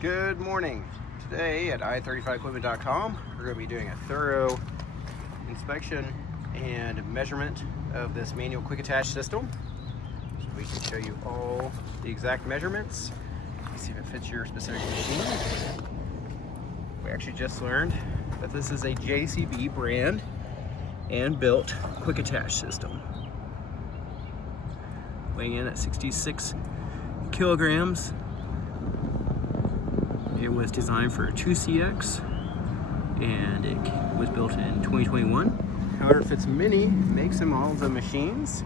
Good morning. Today at i35equipment.com we're going to be doing a thorough inspection and measurement of this manual quick attach system, so we can show you all the exact measurements, see if it fits your specific machine. We actually just learned that this is a JCB brand and built quick attach system, weighing in at 66 kilograms. It was designed for a 2CX and it was built in 2021. However, Mini makes them all the machines,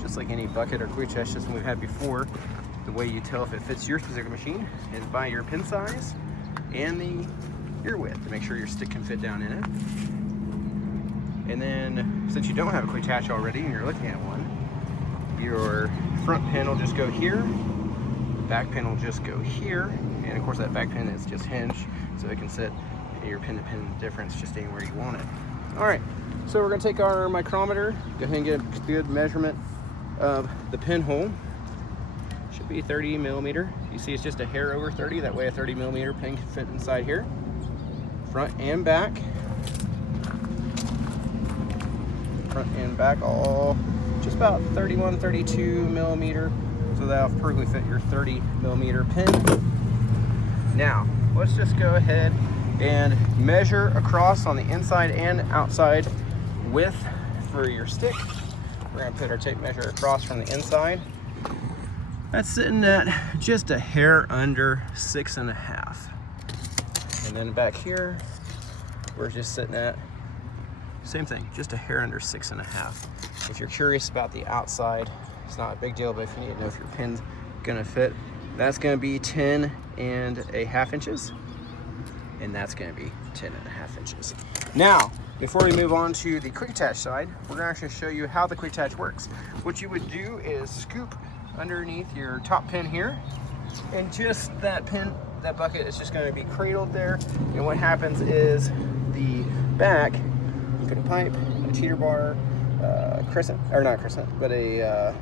just like any bucket or quick attach system we've had before. The way you tell if it fits your specific machine is by your pin size and the ear width to make sure your stick can fit down in it. And then, since you don't have a quick attach already and you're looking at one, your front pin will just go here, the back pin will just go here, and of course that back pin is just hinged, so it can sit your pin-to-pin difference just anywhere you want it. All right, so we're gonna take our micrometer, go ahead and get a good measurement of the pinhole. Should be 30 millimeter. You see it's just a hair over 30, that way a 30 millimeter pin can fit inside here. Front and back. Front and back all just about 31, 32 millimeter, so that'll perfectly fit your 30 millimeter pin. Now, let's just go ahead and measure across on the inside and outside width for your stick. We're gonna put our tape measure across from the inside. That's sitting at just a hair under 6.5. And then back here, we're just sitting at, same thing, just a hair under 6.5. If you're curious about the outside, it's not a big deal, but if you need to know if your pin's gonna fit, that's gonna be 10.5 inches, and that's gonna be 10.5 inches. Now, before we move on to the quick attach side, we're gonna actually show you how the quick attach works. What you would do is scoop underneath your top pin here, and just that pin, that bucket is just gonna be cradled there, and what happens is the back, you put a pipe, a cheater bar, crescent, or not crescent, but a,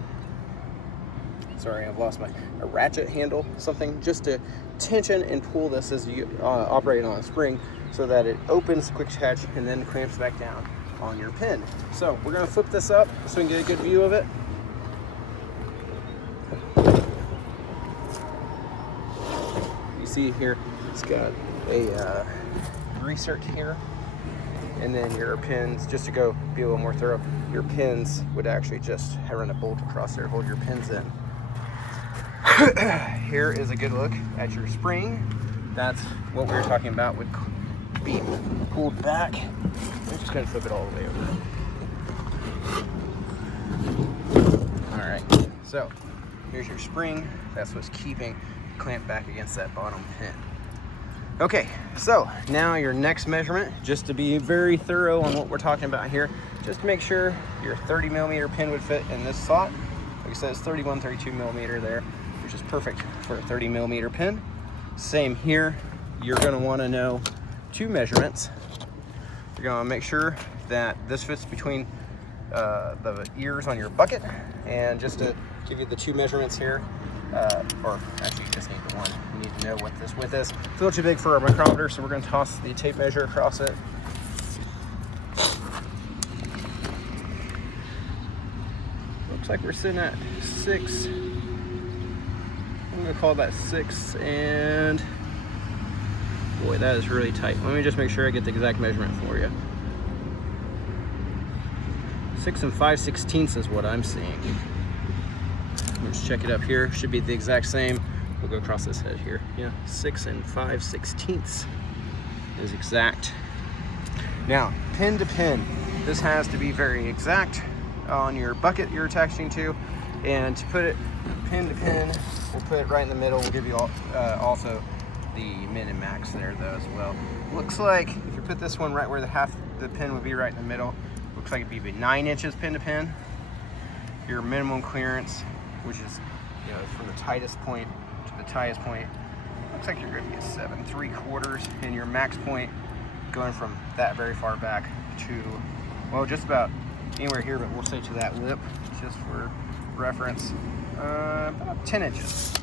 sorry, I've lost a ratchet handle, something just to tension and pull this as you operate on a spring, so that it opens the quick attach and then clamps back down on your pin. So we're gonna flip this up so we can get a good view of it. You see here, it's got a reinsert here, and then your pins, just to go be a little more thorough, your pins would actually just run a bolt across there, hold your pins in. Here is a good look at your spring. That's what we were talking about would be pulled back. I'm just gonna flip it all the way over. All right, so here's your spring. That's what's keeping the clamp back against that bottom pin. Okay, so now your next measurement, just to be very thorough on what we're talking about here, just to make sure your 30 millimeter pin would fit in this slot. Like I said, it's 31, 32 millimeter there, which is perfect for a 30 millimeter pin. Same here, you're gonna wanna know two measurements. You're gonna make sure that this fits between the ears on your bucket, and just to give you the two measurements here, or actually you just need the one. You need to know what this width is. It's a little too big for our micrometer, so we're gonna toss the tape measure across it. Looks like we're sitting at 6. I'm gonna call that 6, and boy, that is really tight. Let me just make sure I get the exact measurement for you. 6 5/16 is what I'm seeing. Let's check it up here. Should be the exact same. We'll go across this head here. Yeah, 6 5/16 is exact. Now, pin to pin, this has to be very exact on your bucket you're attaching to, and to put it pin to pin, we'll put it right in the middle. We'll give you also the min and max there though as well. Looks like if you put this one right where the pin would be right in the middle, looks like it'd be 9 inches pin to pin. Your minimum clearance, which is, you know, from the tightest point to the tightest point, looks like you're going to get 7 3/4, and your max point going from that very far back to, well, just about anywhere here, but we'll say to that lip just for reference, about 10 inches.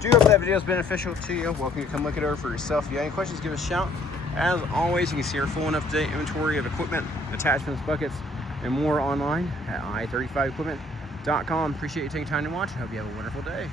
Do hope that video is beneficial to you. Welcome to come look it over for yourself. If you have any questions, give us a shout. As always, you can see our full and up-to-date inventory of equipment, attachments, buckets, and more online at i35equipment.com. Appreciate you taking time to watch. I hope you have a wonderful day.